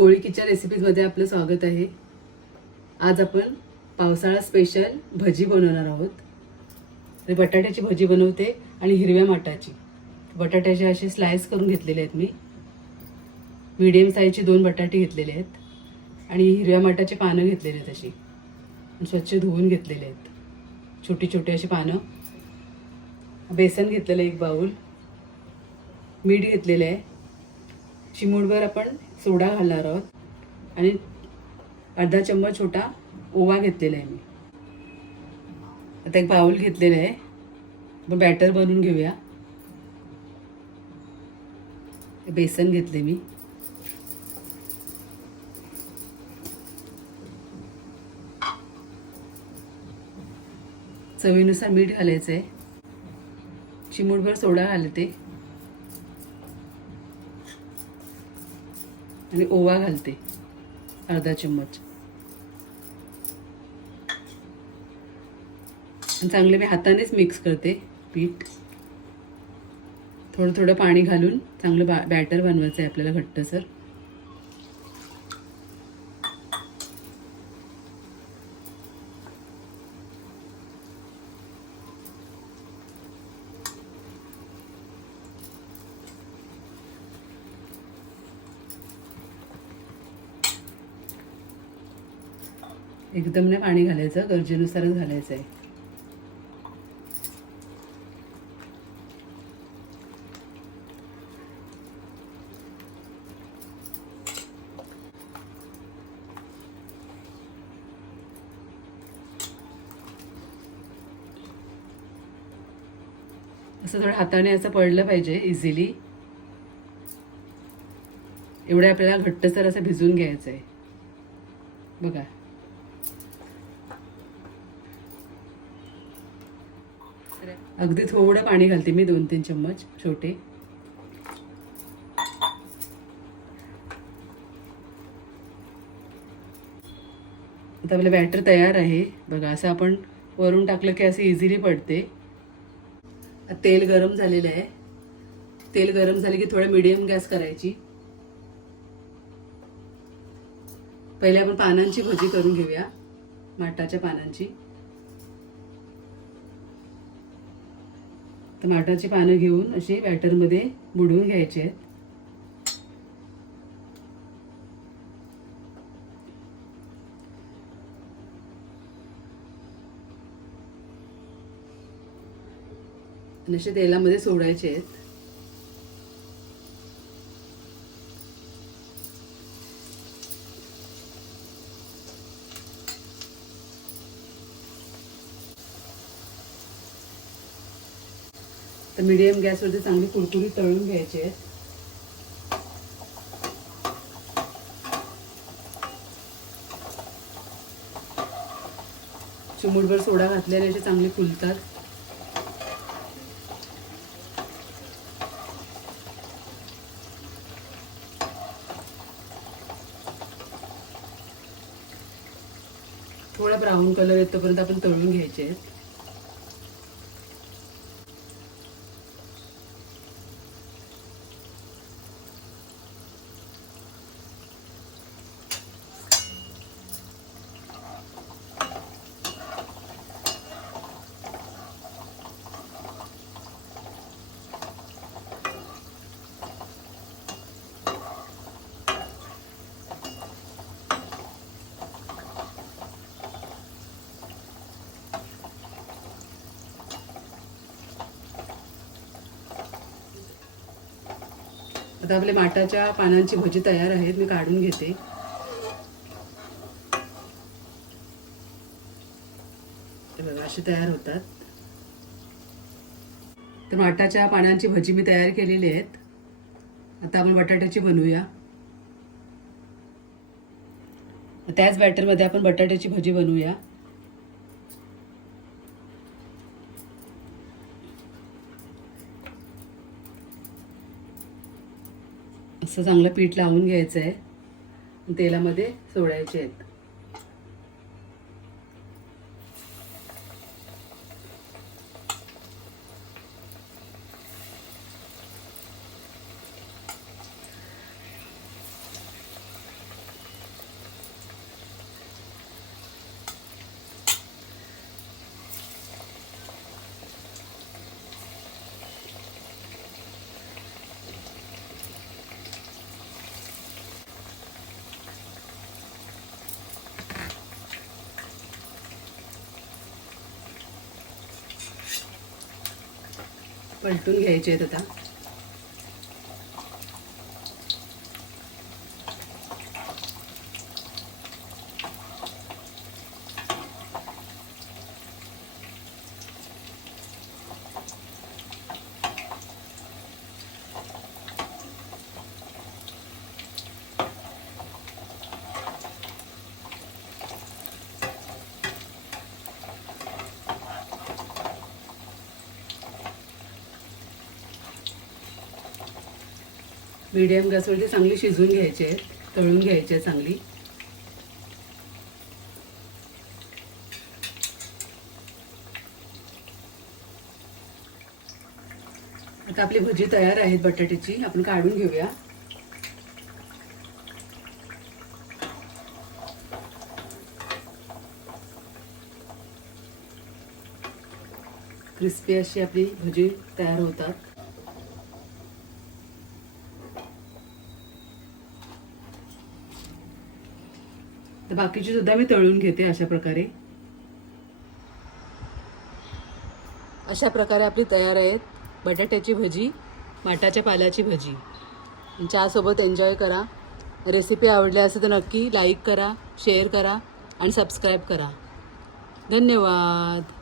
कोळीकीच्या रेसिपीजमध्ये आपलं स्वागत आहे. आज आपण पावसाळा स्पेशल भजी बनवणार आहोत. तर बटाट्याची भजी बनवते आणि हिरव्या मटाची. बटाट्याचे असे स्लाइस करून घेतलेले आहेत मी. मीडियम साईजचे दोन बटाटे घेतलेले आहेत. आणि हिरव्या मटाची पानं घेतलेले आहेत अशी. स्वच्छ धुवून घेतलेले आहेत. छोटी छोटी अशी पानं. बेसन घेतलेलं एक बाऊल मीठ घेतलेलं आहे. चिमूटभर आपण सोडा घालणार आहोत. आणि अर्धा चम्मच छोटा ओवा घेतलेला आहे मी. आता एक बाऊल घेतलेला आहे. आपण बॅटर बनवून घेऊया. बेसन घेतले मी. चवीनुसार मीठ घालायचं आहे चिमूटभर सोडा घालते. आणि ओवा घालते. अर्धा चम्मच. आणि चांगले मी हातानेच मिक्स करते पीठ. थोडं थोडं पाणी घालून चांगलं बा बॅटर बनवायचं आहे आपल्याला घट्टसर. एकदम नाही पाणी घालायचं गरजेनुसारच घालायचं आहे असं थोडं हाताने असं पडलं पाहिजे इझिली एवढं आपल्याला घट्टसर असं भिजून घ्यायचं आहे बघा. अगदी थोडं पाणी घालते मी दोन तीन चम्मच छोटे. आता आपलं बॅटर तयार आहे. बघा असं आपण वरून टाकलं की असं इझिली पडते. तेल गरम झालेलं आहे. तेल गरम झाले की थोडं मिडियम गॅस करायची. पहिले आपण पानांची भजी करून घेऊया. माटाच्या पानांची. टमाटाची पानं घेऊन अशी बॅटरमध्ये बुडवून घ्यायचे. आहेत असे तेलामध्ये सोडायचे. आहेत तर मिडियम गॅसवरती चांगली कुरकुरी तळून घ्यायचे. आहेत चिमूटभर सोडा घातल्याने असे चांगले फुलतात. थोडा ब्राऊन कलर येतोपर्यंत आपण तळून घ्यायचे. आहेत आता आपल्या माटाच्या पानांची भजी तयार आहेत मी काढून घेते. असे बघा अशी तयार होतात. तर माटाच्या पानांची भजी मी तयार केलेली आहेत. आता आपण बटाट्याची बनवूया. त्याच बॅटरमध्ये आपण बटाट्याची भजी बनवूया. असं चांगलं पीठ लावून घ्यायचं आहे तेलामध्ये सोडायचे आहेत. पलटून घ्यायचे आहेत आता. मीडियम गॅसवरती चांगली शिजवून घ्यायची आहे तळून घ्यायची आहे चांगली. आता आपली भजी तयार आहेत बटाट्याची आपण काढून घेऊया. क्रिस्पी अशी आपली भजी तयार होतात. तर बाकीची सुद्धा मी तळून घेते अशा प्रकारे. अशा प्रकारे आपली तयार आहेत बटाट्याची भजी माटाच्या पाल्याची भजी. चहासोबत एन्जॉय करा. रेसिपी आवडली असेल तर नक्की लाईक करा शेअर करा आणि सबस्क्राईब करा. धन्यवाद.